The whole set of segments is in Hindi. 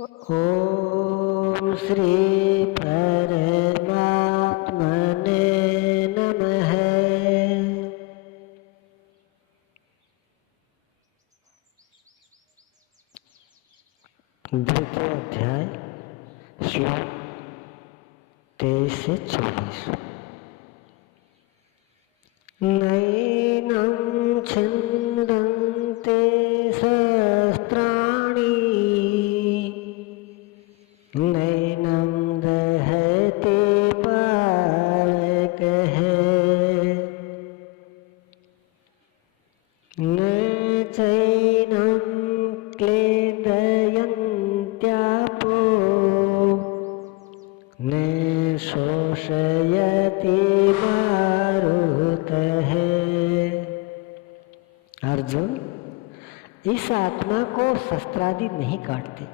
ओम श्री परमात्मने नमः। द्वितीय अध्याय श्लोक 23 से 24। नैनं छिन्दन्ते शस्त्राणि नैनं दहते पावकः न चैनं क्लेदयन्त्यापो न शोषयति मारुतः। अर्जुन, इस आत्मा को शस्त्रादि नहीं काटते,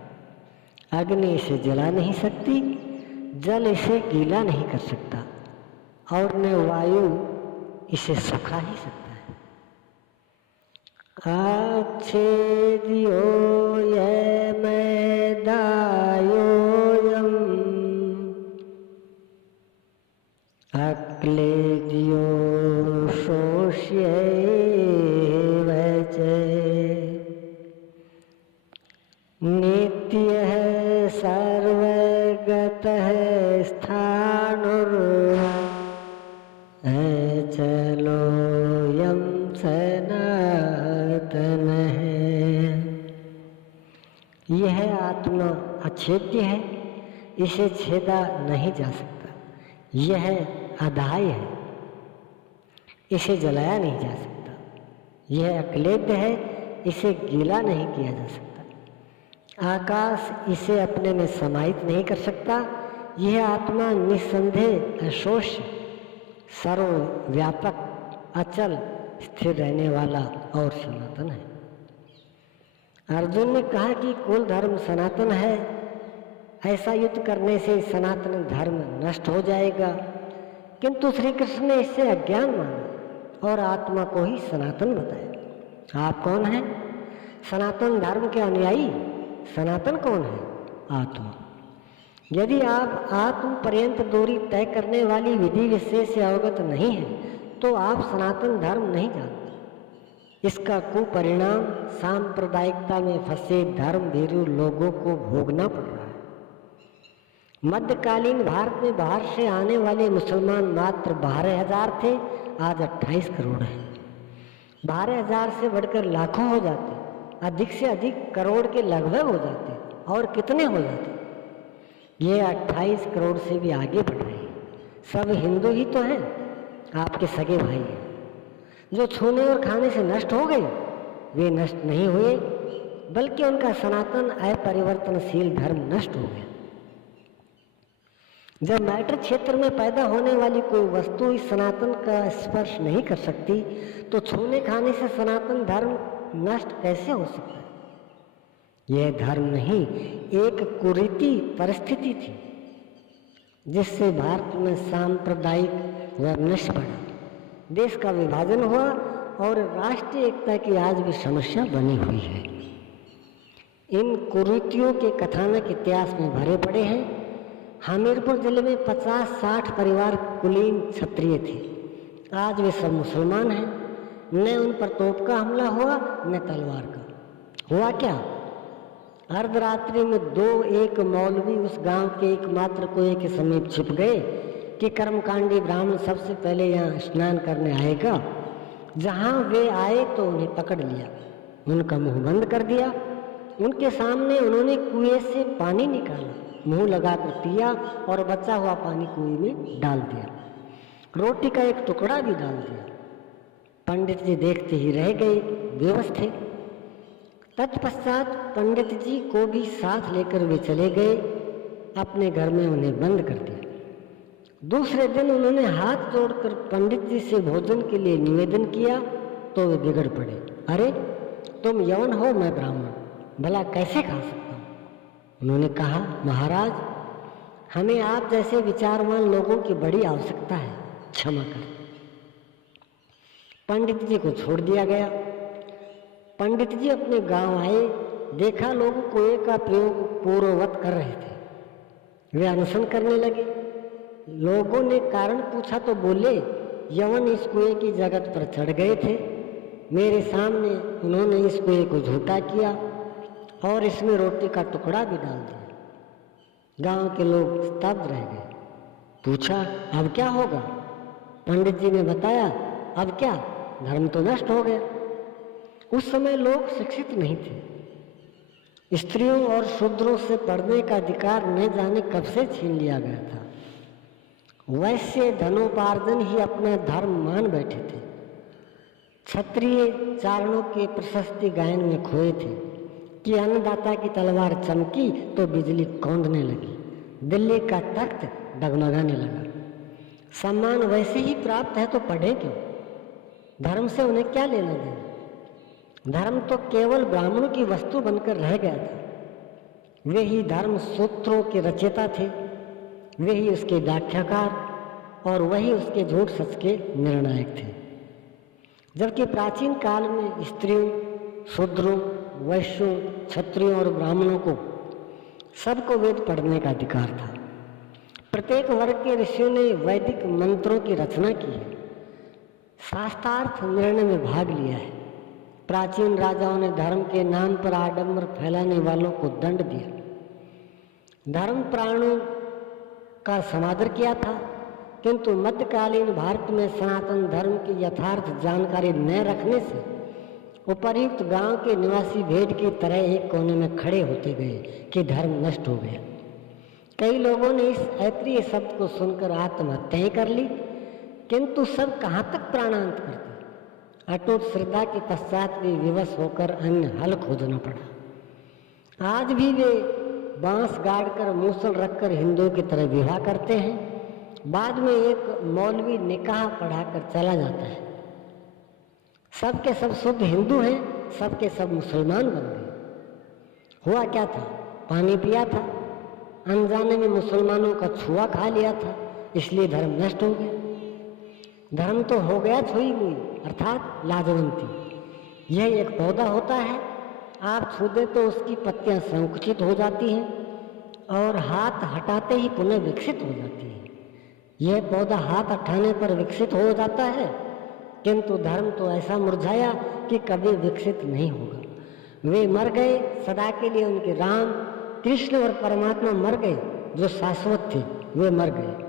अग्नि इसे जला नहीं सकती, जल इसे गीला नहीं कर सकता और न वायु इसे सुखा ही सकता है। अच्छेद्यो यमदायोऽयम् अक्लेद्यो शोष्यैव च नित्यः सर्वगतः स्थाणुरचलोऽयं सनातनः। यह आत्मा अछेद्य है, इसे छेदा नहीं जा सकता। यह अधाय है, इसे जलाया नहीं जा सकता। यह अक्लेद्य है, इसे गीला नहीं किया जा सकता। आकाश इसे अपने में समाहित नहीं कर सकता। यह आत्मा निस्संदेह अशोष, सर्वव्यापक, अचल, स्थिर रहने वाला और सनातन है। अर्जुन ने कहा कि कुल धर्म सनातन है, ऐसा युद्ध करने से सनातन धर्म नष्ट हो जाएगा, किंतु श्री कृष्ण ने इससे अज्ञान माना और आत्मा को ही सनातन बताया। आप कौन हैं? सनातन धर्म के अनुयायी। सनातन कौन है? आत्मा। यदि आप आत्म पर्यंत दूरी तय करने वाली विधि विशेष से अवगत नहीं है तो आप सनातन धर्म नहीं जानते। इसका कुपरिणाम सांप्रदायिकता में फंसे धर्म भीरू लोगों को भोगना पड़ रहा है। मध्यकालीन भारत में बाहर से आने वाले मुसलमान मात्र 12,000 थे, आज 28 करोड़ हैं। 12,000 से बढ़कर लाखों हो जाते, अधिक से अधिक करोड़ के लगभग हो जाते, और कितने हो जाते? ये 28 करोड़ से भी आगे बढ़ रहे हैं। सब हिंदू ही तो हैं, आपके सगे भाई हैं। जो छूने और खाने से नष्ट हो गए वे नष्ट नहीं हुए, बल्कि उनका सनातन अपरिवर्तनशील धर्म नष्ट हो गया। जब मैटर क्षेत्र में पैदा होने वाली कोई वस्तु इस सनातन का स्पर्श नहीं कर सकती तो छूने खाने से सनातन धर्म नष्ट कैसे हो सकता है? यह धर्म नहीं, एक कुरीति परिस्थिति थी जिससे भारत में सांप्रदायिक वैमनस्य बढ़ा, देश का विभाजन हुआ और राष्ट्रीय एकता की आज भी समस्या बनी हुई है। इन कुरीतियों के कथानक इतिहास में भरे पड़े हैं। हमीरपुर जिले में 50-60 परिवार कुलीन क्षत्रिय थे, आज वे सब मुसलमान हैं। न उन पर तोप का हमला हुआ न तलवार का। हुआ क्या? अर्धरात्रि में एक मौलवी उस गांव के एकमात्र कुएं के समीप छिप गए कि कर्मकांडी ब्राह्मण सबसे पहले यहाँ स्नान करने आएगा। जहाँ वे आए तो उन्हें पकड़ लिया, उनका मुंह बंद कर दिया। उनके सामने उन्होंने कुएं से पानी निकाला, मुंह लगाकर पिया और बचा हुआ पानी कुएं में डाल दिया। रोटी का एक टुकड़ा भी डाल दिया। पंडित जी देखते ही रह गए, बेबस थे। तत्पश्चात पंडित जी को भी साथ लेकर वे चले गए, अपने घर में उन्हें बंद कर दिया। दूसरे दिन उन्होंने हाथ जोड़कर पंडित जी से भोजन के लिए निवेदन किया तो वे बिगड़ पड़े। अरे तुम यवन हो, मैं ब्राह्मण, भला कैसे खा सकता हूँ? उन्होंने कहा, महाराज हमें आप जैसे विचारवान लोगों की बड़ी आवश्यकता है, क्षमा करें। पंडित जी को छोड़ दिया गया। पंडित जी अपने गांव आए देखा लोग कुएं का प्रयोग पूर्ववत कर रहे थे। वे अनशन करने लगे। लोगों ने कारण पूछा तो बोले, यवन इस कुएं की जगत पर चढ़ गए थे। मेरे सामने उन्होंने इस कुएं को झूठा किया और इसमें रोटी का टुकड़ा भी डाल दिया। गांव के लोग स्तब्ध रह गए। पूछा, अब क्या होगा? पंडित जी ने बताया, अब क्या, धर्म तो नष्ट हो गया। उस समय लोग शिक्षित नहीं थे। स्त्रियों और शूद्रों से पढ़ने का अधिकार न जाने कब से छीन लिया गया था। वैश्य धनोपार्जन ही अपना धर्म मान बैठे थे। क्षत्रिय चारणों के प्रशस्ति गायन में खोए थे कि अन्नदाता की तलवार चमकी तो बिजली कौंधने लगी, दिल्ली का तख्त डगमगाने लगा। सम्मान वैसे ही प्राप्त है तो पढ़े क्यों? धर्म से उन्हें क्या लेना देना? धर्म तो केवल ब्राह्मणों की वस्तु बनकर रह गया था। वे ही धर्म सूत्रों के रचयिता थे, वे ही उसके व्याख्याकार और वही उसके झूठ सच के निर्णायक थे। जबकि प्राचीन काल में स्त्रियों, शूद्रों, वैश्यों, क्षत्रियों और ब्राह्मणों को सबको वेद पढ़ने का अधिकार था। प्रत्येक वर्ग के ऋषियों ने वैदिक मंत्रों की रचना की है, शास्त्रार्थ निर्णय में भाग लिया है। प्राचीन राजाओं ने धर्म के नाम पर आडंबर फैलाने वालों को दंड दिया। धर्म प्राणों का समादर किया था, किंतु मध्यकालीन भारत में सनातन धर्म की यथार्थ जानकारी न रखने से उपर्युक्त गांव के निवासी भेड़ की तरह एक कोने में खड़े होते गए कि धर्म नष्ट हो गया। कई लोगों ने इस अप्रिय शब्द को सुनकर आत्महत्याएं कर ली, किंतु सब कहाँ तक प्राणांत करते। अटूट श्रद्धा के पश्चात भी विवश होकर अन्य हल खोजना पड़ा। आज भी वे बांस गाड़कर मूसल रखकर हिंदुओं की तरह विवाह करते हैं। बाद में एक मौलवी निकाह पढ़ाकर चला जाता है। सबके सब शुद्ध हिंदू हैं, सबके सब मुसलमान बन गए। हुआ क्या था? पानी पिया था, अनजाने में मुसलमानों का छुआ खा लिया था, इसलिए धर्म नष्ट हो गया। धर्म तो हो गया छुई हुई, अर्थात लाजवंती। यह एक पौधा होता है, आप छू दे तो उसकी पत्तियां संकुचित हो जाती हैं और हाथ हटाते ही पुनः विकसित हो जाती है। यह पौधा हाथ हटाने पर विकसित हो जाता है, किंतु धर्म तो ऐसा मुरझाया कि कभी विकसित नहीं होगा। वे मर गए सदा के लिए। उनके राम, कृष्ण और परमात्मा मर गए, जो शाश्वत थे वे मर गए।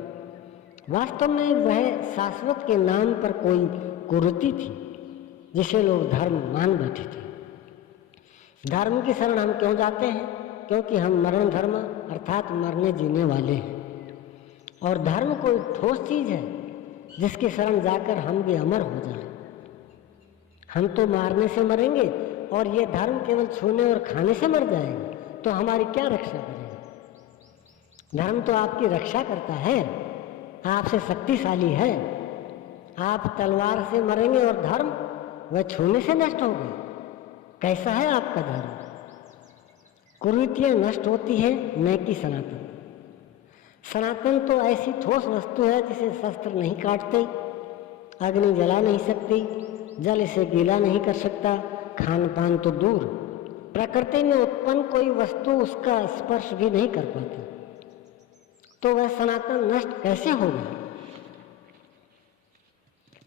वास्तव में वह शाश्वत के नाम पर कोई कुरीति थी जिसे लोग धर्म मान बैठे थे। धर्म की शरण हम क्यों जाते हैं? क्योंकि हम मरण धर्म अर्थात मरने जीने वाले हैं। और धर्म कोई ठोस चीज है जिसकी शरण जाकर हम भी अमर हो जाएं। हम तो मारने से मरेंगे और ये धर्म केवल छूने और खाने से मर जाएगा, तो हमारी क्या रक्षा करेगा? धर्म तो आपकी रक्षा करता है, आपसे शक्तिशाली है। आप तलवार से मरेंगे और धर्म वह छूने से नष्ट हो गए। कैसा है आपका धर्म? कुरीतियां नष्ट होती है, न कि सनातन। सनातन तो ऐसी ठोस वस्तु है जिसे शस्त्र नहीं काटते, अग्नि जला नहीं सकती, जल इसे गीला नहीं कर सकता, खान पान तो दूर, प्रकृति में उत्पन्न कोई वस्तु उसका स्पर्श भी नहीं कर पाती। तो वह सनातन नष्ट कैसे हो गया?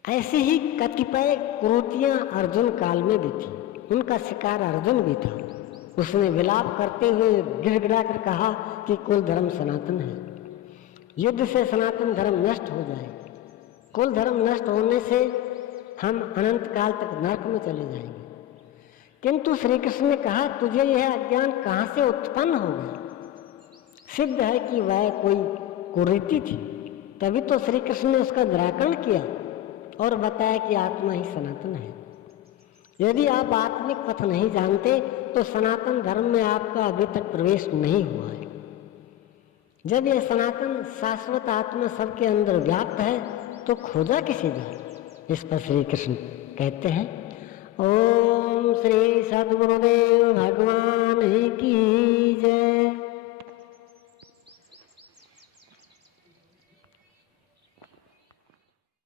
ऐसे ही कतिपय कुरीतियां अर्जुन काल में भी थी। उनका शिकार अर्जुन भी था। उसने विलाप करते हुए गिड़गिड़ा कर कहा कि कुल धर्म सनातन है, युद्ध से सनातन धर्म नष्ट हो जाएगा। कुल धर्म नष्ट होने से हम अनंत काल तक नरक में चले जाएंगे। किंतु श्री कृष्ण ने कहा, तुझे यह अज्ञान कहाँ से उत्पन्न हो गया? सिद्ध है कि वह कोई कुरीति थी, तभी तो श्री कृष्ण ने उसका निराकरण किया और बताया कि आत्मा ही सनातन है। यदि आप आत्मिक पथ नहीं जानते तो सनातन धर्म में आपका अभी तक प्रवेश नहीं हुआ है। जब यह सनातन शाश्वत आत्मा सबके अंदर व्याप्त है तो खोजा किसे जाए? इस पर श्री कृष्ण कहते हैं, ओम श्री सद्गुरुदेव भगवान की जय।